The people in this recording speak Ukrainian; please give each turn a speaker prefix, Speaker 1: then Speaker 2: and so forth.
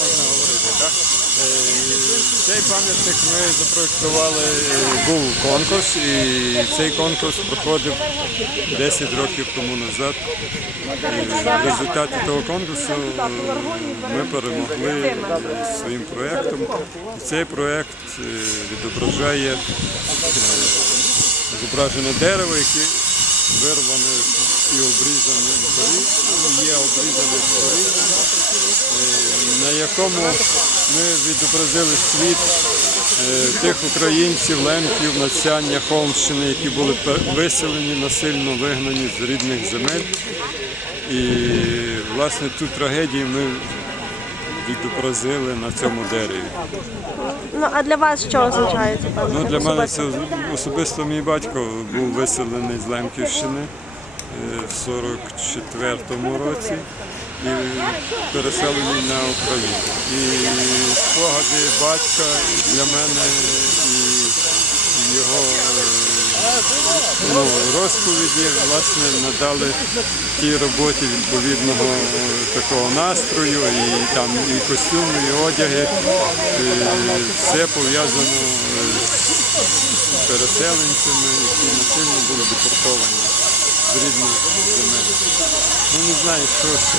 Speaker 1: Можна говорити, так? Е, Цей пам'ятник ми запроектували, е, був конкурс, і цей конкурс проходив 10 років тому назад. В результаті того конкурсу е, ми перемогли своїм проєктом. Цей проєкт відображає зображене дерево, яке вирване і обрізане вгорі, є обрізане вгорі, е, на якому ми відобразили світ е, тих українців, лемків, нацяння Холмщини, які були виселені, насильно вигнані з рідних земель. І власне ту трагедію ми відобразили на цьому дереві.
Speaker 2: Ну а для вас що означає це пам'ятник?
Speaker 1: Ну, для мене це особисто мій батько був виселений з Лемківщини е, в 44-му році і переселений на Україну. І спогади батька для мене і його е, ну, розповіді власне надали тій роботі відповідного е, такого настрою, і там і костюми, і одяги. Е, Все пов'язано е, з переселенцями, які насильно були депортовані з рідних земель. Ну не знаю, що ще.